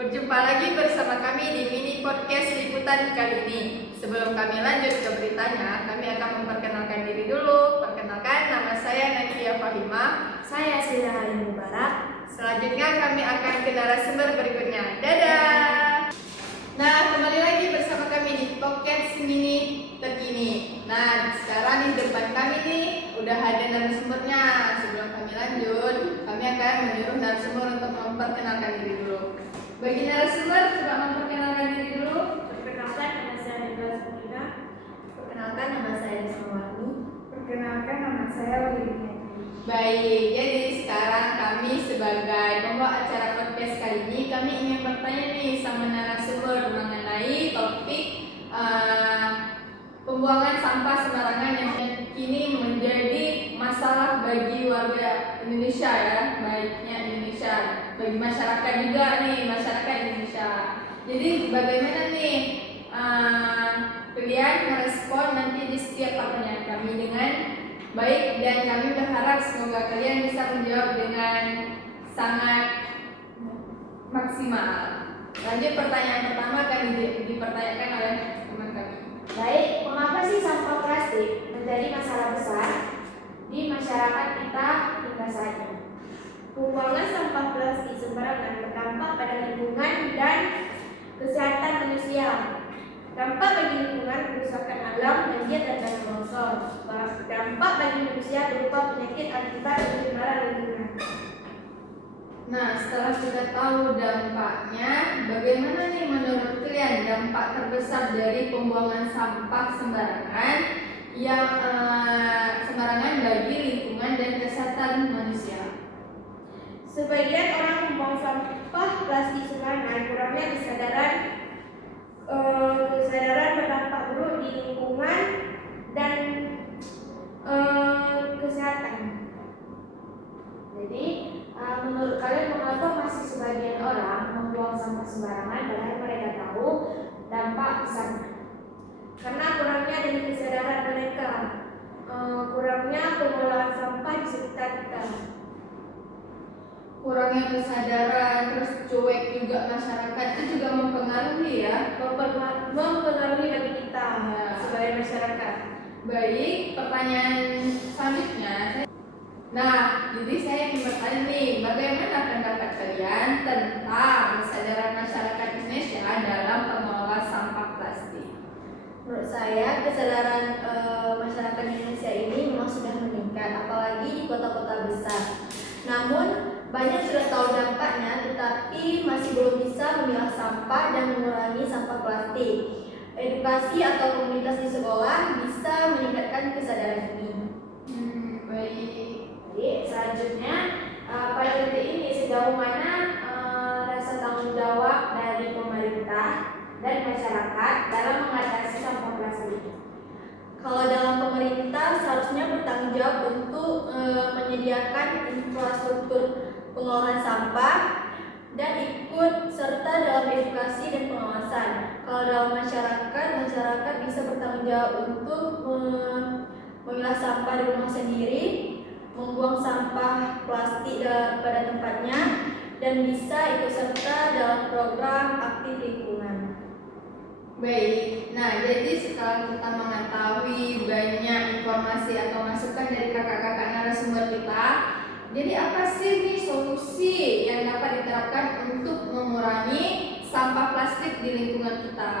Berjumpa lagi bersama kami di mini podcast liputan kali ini. Sebelum kami lanjut ke beritanya, kami akan memperkenalkan diri dulu. Perkenalkan, nama saya Nadia Fahimah. Saya Sira Halim Mubarak. Selanjutnya kami akan ke narasumber berikutnya. Dadah! Nah, kembali lagi bersama kami di podcast mini terkini. Nah, sekarang di depan kami nih udah ada narasumbernya. Sebelum kami lanjut, kami akan menyuruh narasumber untuk memperkenalkan diri dulu. Bagi narasumber, coba memperkenalkan diri dulu. Perkenalkan, nama saya Nibla Sabrina. Perkenalkan, nama saya Desmawati. Perkenalkan, nama saya Wahyu. Baik, jadi sekarang kami sebagai pembawa acara podcast kali ini, kami ingin bertanya nih sama narasumber mengenai topik pembuangan sampah sembarangan yang kini menjadi masalah bagi warga Indonesia ya, baiknya Indonesia, bagi masyarakat juga nih, masyarakat Indonesia. Jadi bagaimana nih kalian merespon nanti di setiap pertanyaan kami dengan baik, dan kami berharap semoga kalian bisa menjawab dengan sangat maksimal. Lanjut, pertanyaan pertama akan dipertanyakan oleh teman kami. Baik, mengapa sih sampah plastik menjadi masalah besar di masyarakat kita hingga saat ini? Pembuangan sampah plastik sembarangan berdampak pada lingkungan dan kesehatan manusia. Dampak bagi lingkungan, kerusakan alam, banjir dan tanah longsor. Dampak bagi manusia berupa penyakit akibat pencemaran lingkungan. Nah, setelah kita tahu dampaknya, bagaimana nih menurut kalian dampak terbesar dari pembuangan sampah sembarangan yang sembarangan bagi lingkungan dan kesehatan manusia? Sebagian orang membuang sampah plastik sembarangan, kurangnya kesadaran berdampak buruk di lingkungan dan kesehatan. Jadi, menurut kalian mengapa masih sebagian orang membuang sampah sembarangan padahal mereka tahu dampak besarnya? Karena kurangnya dari kesadaran mereka, kurangnya pengelolaan sampah di sekitar kita. Kurangnya kesadaran, terus cuek juga masyarakat itu juga mempengaruhi ya, mempengaruhi bagi kita sebagai masyarakat. Baik, pertanyaan selanjutnya. Nah, jadi saya ingin bertanya nih, bagaimana pendapat kalian tentang kesadaran masyarakat Indonesia dalam pengelola sampah plastik? Menurut saya, kesadaran masyarakat Indonesia ini memang sudah meningkat, apalagi di kota-kota besar. Namun, banyak sudah tahu dampaknya, tetapi masih belum bisa memilah sampah dan mengurangi sampah plastik. Edukasi atau komunitas di sekolah bisa meningkatkan kesadaran ini. Baik. Jadi, selanjutnya, pada titik ini sejauh mana rasa tanggung jawab dari pemerintah dan masyarakat dalam mengatasi sampah plastik? Kalau dalam pemerintah seharusnya bertanggung jawab untuk menyediakan infrastruktur pengelolaan sampah dan ikut serta dalam edukasi dan pengawasan. Kalau dalam masyarakat bisa bertanggung jawab untuk memilah sampah di rumah sendiri, membuang sampah plastik pada tempatnya, dan bisa ikut serta dalam program aktif lingkungan. Baik, nah jadi setelah kita mengetahui banyak informasi atau masukan dari kakak-kakak narasumber kita, jadi apa sih nih solusi yang dapat diterapkan untuk mengurangi sampah plastik di lingkungan kita?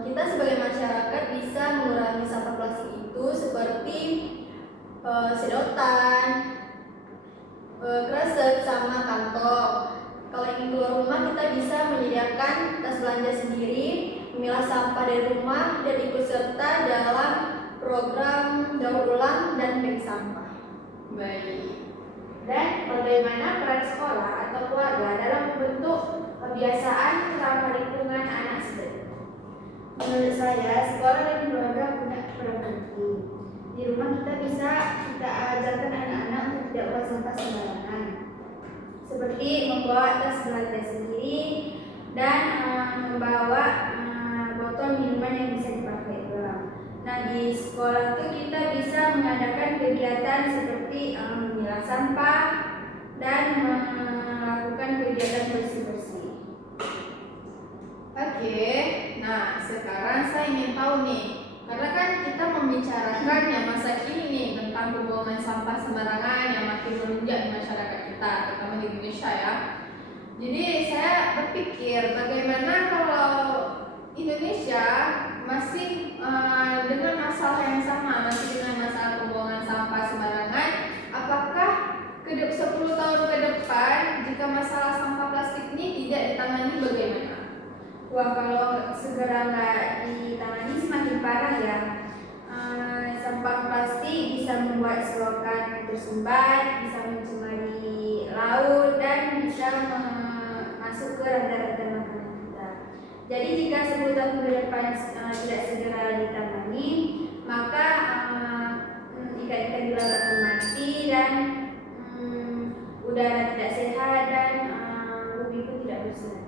Kita sebagai masyarakat bisa mengurangi sampah plastik itu seperti sedotan, kresek, sama kantong. Kalau ingin keluar rumah, kita bisa menyediakan tas belanja sendiri, memilah sampah dari rumah, dan ikut serta dalam program daur ulang dan bank sampah. Baik. Dan bagaimana peran sekolah atau keluarga dalam membentuk kebiasaan ramah lingkungan anak SD? Menurut saya, sekolah dan keluarga punya peran penting. Di rumah kita ajarkan anak-anak untuk tidak buang sampah sembarangan, seperti membawa tas belanja sendiri dan membawa botol minuman yang bisa dipakai ulang. Nah, di sekolah itu kita bisa mengadakan kegiatan seperti memilah sampah dan melakukan kegiatan bersih-bersih. ingin tahu nih, karena kan kita membicarakan yang masa kini nih tentang pembuangan sampah sembarangan yang makin melonjak di masyarakat kita, terutama di Indonesia ya. Jadi saya berpikir bagaimana kalau Indonesia masih dengan masalah yang sama, masih dengan masalah pembuangan sampah sembarangan. Apakah 10 tahun ke depan jika masalah sampah plastik ini tidak ditangani bagaimana? Wah, kalau segera nggak ditangani semakin parah ya. Sampah plastik bisa membuat selokan tersumbat, bisa mencemari laut, dan bisa masuk ke rantai-rantai makanan kita. Jadi jika 10 tahun ke depan tidak segera ditangani, maka ikan-ikan di laut akan mati dan udara tidak sehat dan bumi pun tidak bersih.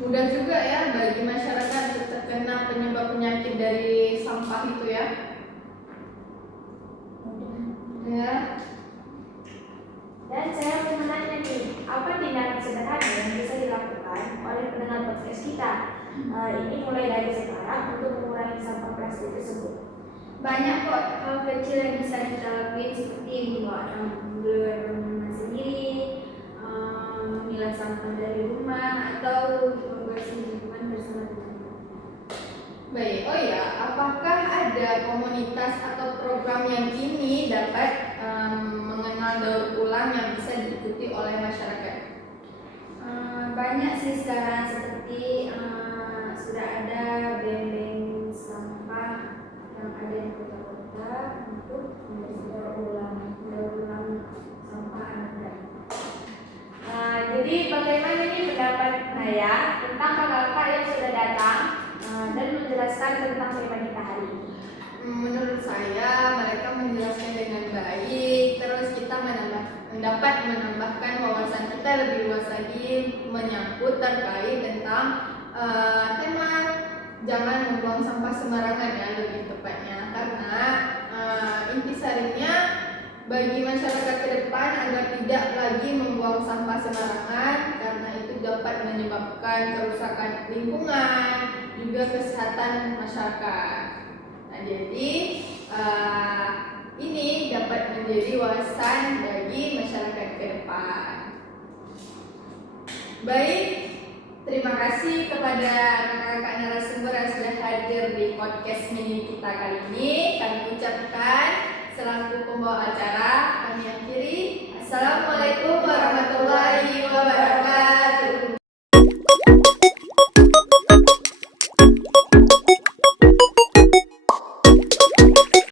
Mudah juga ya bagi masyarakat untuk terkena penyebab penyakit dari sampah itu ya. Ya. Dan saya mau menanya nih, apa tindakan sederhana yang bisa dilakukan oleh pendengar podcast kita? Ini mulai dari sekarang untuk mengurangi sampah plastik tersebut. Banyak kok Hal kecil yang bisa kita lakukan seperti membawa tumbler sendiri, memilah sampah dari rumah, atau membersih lingkungan bersama teman-teman. baik. Oh ya, apakah ada komunitas atau program yang kini dapat mengenal daur ulang yang bisa diikuti oleh masyarakat? Banyak sih sekarang, seperti sudah ada bank-bank sampah yang ada di kota-kota untuk daur ulang sampah anak. Jadi bagaimana nih pendapat Naya tentang kakak-kakak yang sudah datang dan menjelaskan tentang tema kita hari ini? Menurut saya mereka menjelaskan dengan baik, terus kita dapat menambahkan wawasan kita lebih luas lagi menyangkut terkait tentang tema jangan membuang sampah sembarangan ya, lebih tepatnya, karena intisarinya bagi masyarakat ke depan agar tidak lagi membuang sampah sembarangan, karena itu dapat menyebabkan kerusakan lingkungan juga kesehatan masyarakat. Nah, jadi ini dapat menjadi wawasan bagi masyarakat ke depan. Baik, terima kasih kepada kakak-kakak narasumber yang sudah hadir di podcast mini kita kali ini. Kami ucapkan selaku pembawa acara, kami akhiri